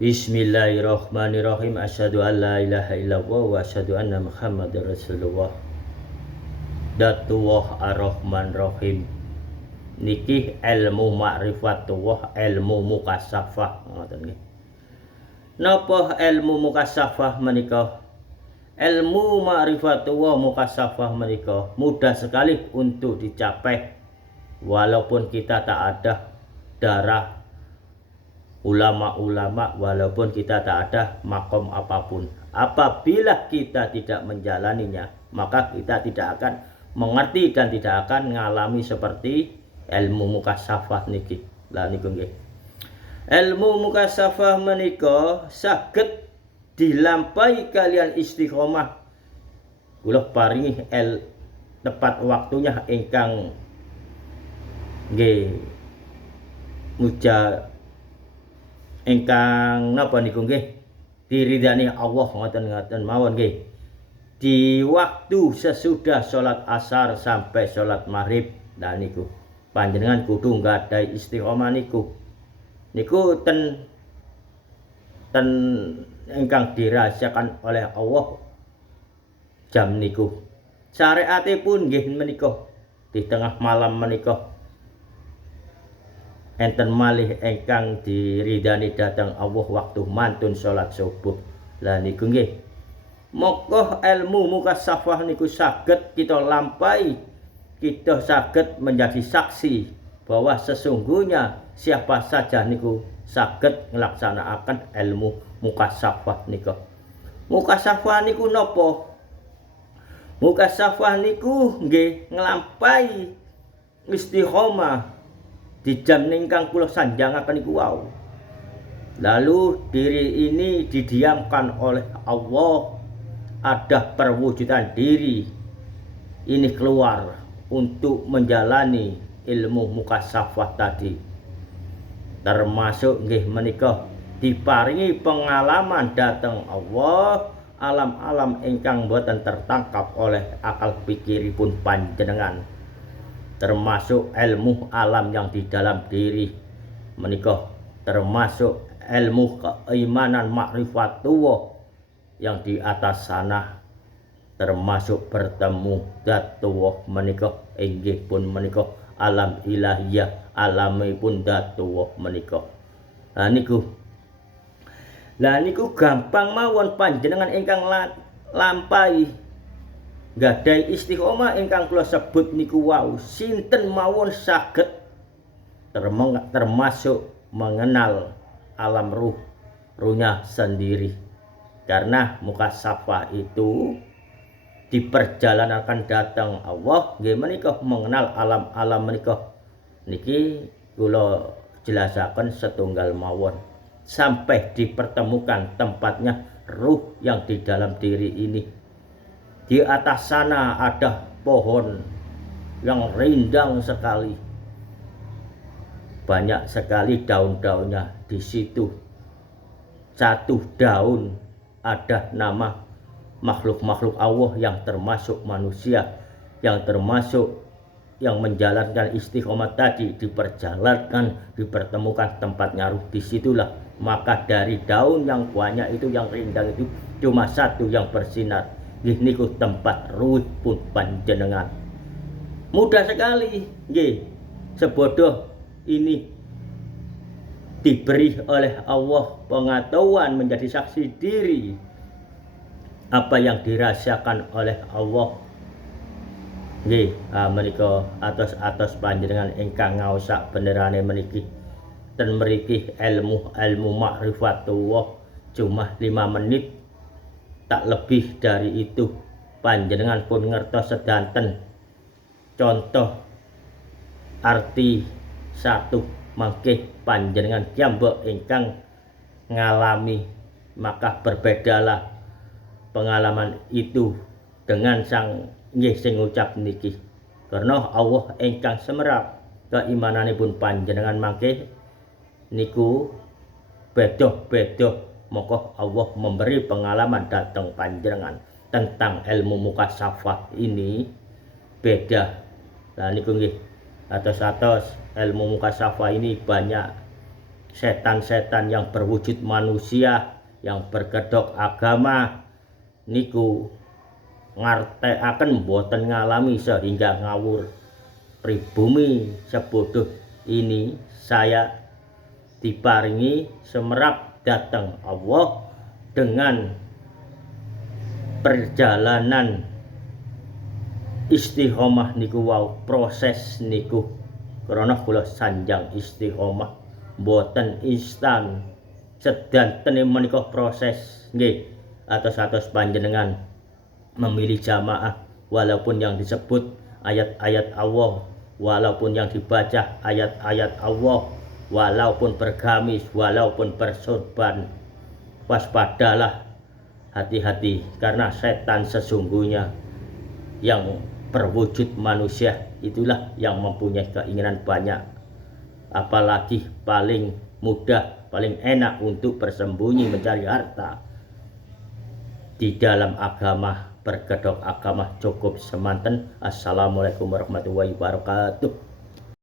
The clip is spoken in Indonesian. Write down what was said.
Bismillahirrahmanirrahim. Asyhadu an la ilaha illallah wa asyhadu anna Muhammadar Rasulullah. Datullah Ar-Rahman Rahim. Niki ilmu ma'rifatullah, ilmu mukasafah ngoten nggih. Napa ilmu mukasafah menika? Ilmu ma'rifatullah mukasafah menika mudah sekali untuk dicapai walaupun kita tak ada darah ulama-ulama, walaupun kita tak ada makom apapun. Apabila kita tidak menjalaninya, maka kita tidak akan mengerti dan tidak akan mengalami seperti ilmu mukasafah niki. Lah niku nggih. Ilmu mukasafah menika saged dilampahi kalian istiqomah. Kula paringi tepat waktunya ingkang nggih ingkang napa niku nggih diridani Allah ngoten-ngoten mawon nggih. Di waktu sesudah sholat asar sampai sholat maghrib, nah niku panjenengan kudu nggadahi istiqomah niku. Niku ten ingkang dirahasiakan oleh Allah jam niku. Syariatipun nggih menika di tengah malam menika enten malih ingkang diridani datang Allah waktu mantun salat subuh. Lah niku nggih. Moko ilmu mukasafah niku saged kita lampahi, kita saged menjadi saksi bahwa sesungguhnya siapa saja niku saged nglaksanakan ilmu mukasafah niku. Mukasafah niku napa? Mukasafah niku nggih nglampahi istiqomah di jam ingkang kula sanjangaken niku wau. Lalu diri ini didiamkan oleh Allah, ada perwujudan diri ini keluar untuk menjalani ilmu mukasafah tadi. Termasuk nggih menika diparingi pengalaman dateng Allah, alam-alam ingkang boten tertangkap oleh akal pikiripun panjenengan. Termasuk ilmu alam yang di dalam diri menika, termasuk ilmu keimanan ma'rifatullah yang di atas sana, termasuk bertemu datullah menika inggih pun menika alam ilahiyah, alamipun datullah menika. Lah niku gampang mawon panjenengan ingkang lampahi gadai istiqomah ingkang kula sebut niku wau, sinten mawon saged termasuk mengenal alam ruhnya sendiri. Karena mukasafah itu diperjalankan datang Allah nggih menika mengenal alam-alam menika. Niki kula jelasaken setunggal mawon sampai dipertemukan tempatnya ruh yang di dalam diri ini. Di atas sana ada pohon yang rindang sekali. Banyak sekali daun-daunnya di situ. Satu daun ada nama makhluk-makhluk Allah yang termasuk manusia, yang termasuk yang menjalankan istiqomah tadi, diperjalankan, dipertemukan tempatnya ruh. Disitulah maka dari daun yang banyak itu, yang rindang itu, cuma satu yang bersinar. Niku tempat ruh pun panjenengan. Mudah sekali nggih. Sebodoh ini diberi oleh Allah pengetahuan menjadi saksi diri apa yang dirahasiakan oleh Allah. Nggih, menika atos panjenengan ingkang ngaosak benerane meniki. Dan mriki ilmu ma'rifatullah cuma 5 menit. Tak lebih dari itu panjenengan pun ngertos sedanten contoh arti satu mangke panjenengan kiambok ingkang ngalami, maka berbedalah pengalaman itu dengan sang nggih sing ngucap niki. Karena Allah ingkang semerap keimananipun panjenengan mangke niku beda-beda. Maka Allah memberi pengalaman datang panjenengan tentang ilmu mukasafah ini beda. Lah niku nggih atos-atos ilmu mukasafah ini banyak setan-setan yang berwujud manusia yang berkedok agama niku ngartekaken boten ngalami sehingga ngawur pribumi sebodoh ini saya diparingi semerap datang Allah dengan perjalanan istiqomah niku wau proses niku karena kula sanjang istiqomah boten instan sedanten menika proses nggih atos panjenengan memilih jamaah walaupun yang disebut ayat-ayat Allah, walaupun yang dibaca ayat-ayat Allah, walaupun bergamis, walaupun bersorban, waspadalah, hati-hati karena setan sesungguhnya yang berwujud manusia itulah yang mempunyai keinginan banyak, apalagi paling mudah, paling enak untuk bersembunyi mencari harta. Di dalam agama berkedok agama cukup semanten. Assalamualaikum warahmatullahi wabarakatuh.